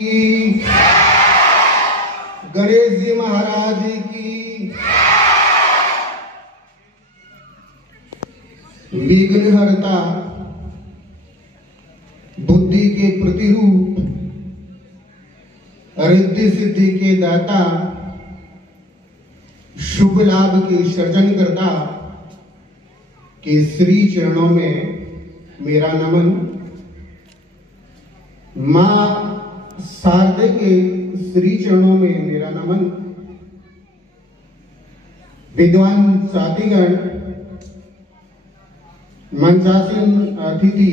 की, गणेश जी महाराज की, विघ्नहर्ता, बुद्धि के प्रतिरूप, रिद्धि सिद्धि के दाता, शुभ लाभ के सृजन करता के श्री चरणों में मेरा नमन। मां शारदे के श्री चरणों में मेरा नमन। विद्वान साथीगण, मंचासीन अतिथि,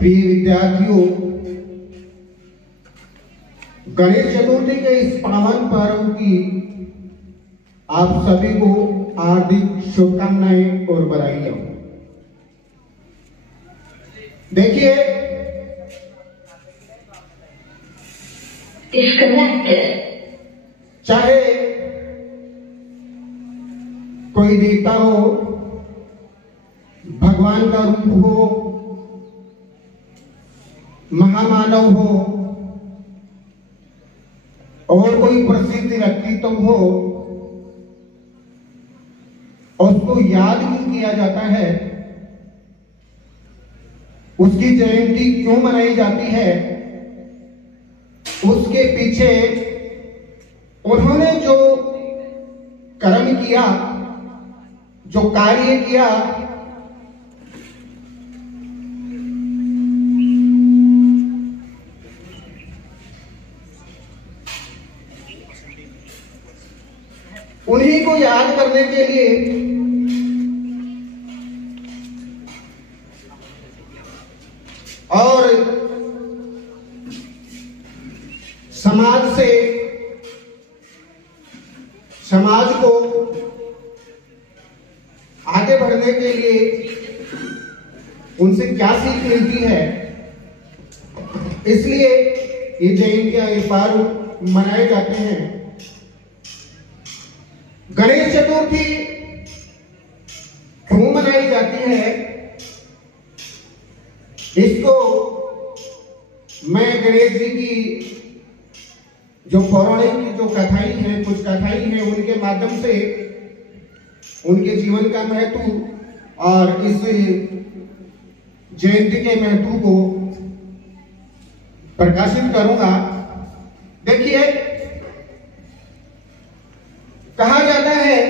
प्रिय विद्यार्थियों, गणेश चतुर्थी के इस पावन पर्व की आप सभी को हार्दिक शुभकामनाएं और बधाई। देखिए, चाहे कोई देवता हो, भगवान का रूप हो, महामानव हो और कोई प्रसिद्ध व्यक्तित्व हो, उसको याद क्यों किया जाता है, उसकी जयंती क्यों मनाई जाती है, उसके पीछे उन्होंने जो कर्म किया, जो कार्य किया, उन्हीं को याद करने के लिए और समाज को आगे बढ़ने के लिए उनसे क्या सीख मिलती है, इसलिए ये जयंतियां, ये पर्व मनाए जाते हैं। गणेश चतुर्थी क्यों मनाई जाती है, इसको मैं गणेश जी की जो पौराणिक जो कथाई है, कुछ कथाई है, उनके माध्यम से उनके जीवन का महत्व और इस जयंती के महत्व को प्रकाशित करूंगा। देखिए, कहा जाता है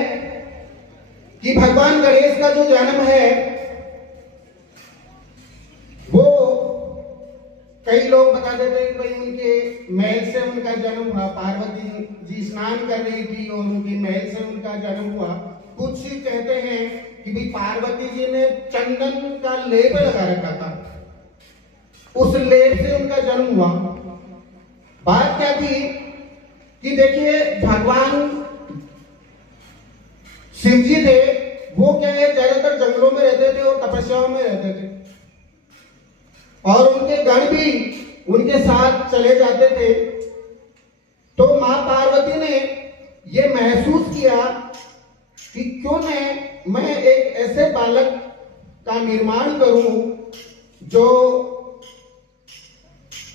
कि भगवान गणेश का जो जन्म है वो कई लोग बता देते हैं भाई उनके महल से उनका जन्म हुआ, पार्वती जी स्नान कर रही थी और उनके महल से उनका जन्म हुआ। कुछ कहते हैं कि भाई पार्वती जी ने चंदन का लेप लगा रखा था, उस लेप से उनका जन्म हुआ। बात क्या थी कि देखिए, भगवान शिव जी थे, वो क्या है, ज्यादातर जंगलों में रहते थे और तपस्याओं में रहते थे और उनके गण भी उनके साथ चले जाते थे। तो मां पार्वती ने यह महसूस किया कि क्यों न मैं एक ऐसे बालक का निर्माण करूं जो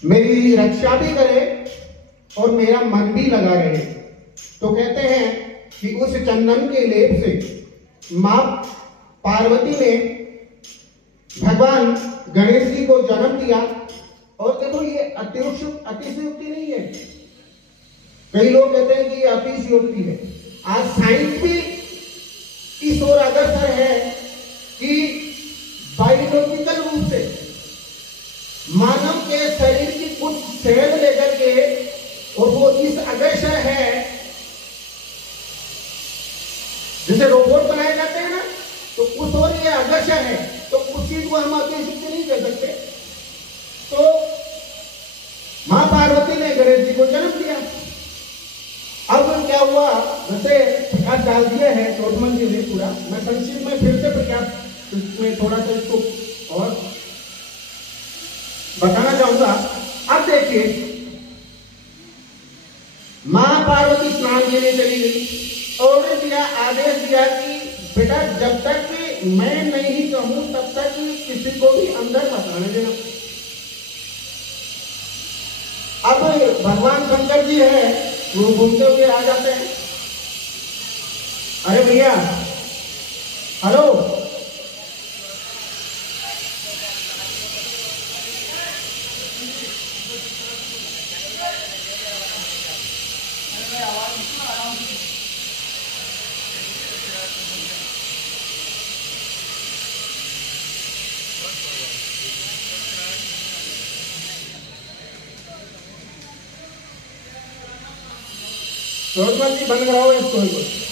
मेरी रक्षा भी करे और मेरा मन भी लगा रहे। तो कहते हैं कि उस चंदन के लेप से मां पार्वती ने भगवान गणेश जी को जन्म दिया। और देखो, ये अतिशयोक्ति नहीं है। कई लोग कहते हैं कि ये अतिशयोक्ति है। आज साइंस भी इस ओर अग्रसर है कि बायोलॉजिकल रूप से मानव के शरीर की कुछ सेल लेकर के, और वो इस अग्रसर है, जैसे रोबोट बनाए जाते हैं ना, तो उस ओर ये अग्रसर है। तो उस चीज को हम अतिशयोक्ति नहीं कह सकते। तो मां पार्वती ने गणेश जी को जन्म दिया। अब क्या हुआ, वैसे प्रकाश डाल दिया है टोटमन जी ने पूरा, मैं संक्षिप्त में फिर से प्रकाश में थोड़ा सा इसको और बताना चाहूंगा। अब देखिए, मां पार्वती स्नान के लिए चली गई, ऑर्डर दिया, आदेश दिया कि बेटा जब तक मैं नहीं कहूं तब तक किसी को भी अंदर मत आने देना। अब भगवान शंकर जी है, वो घूमते हुए आ जाते हैं। अरे भैया, हेलो, रोजमर्री बंद कराओ इसको।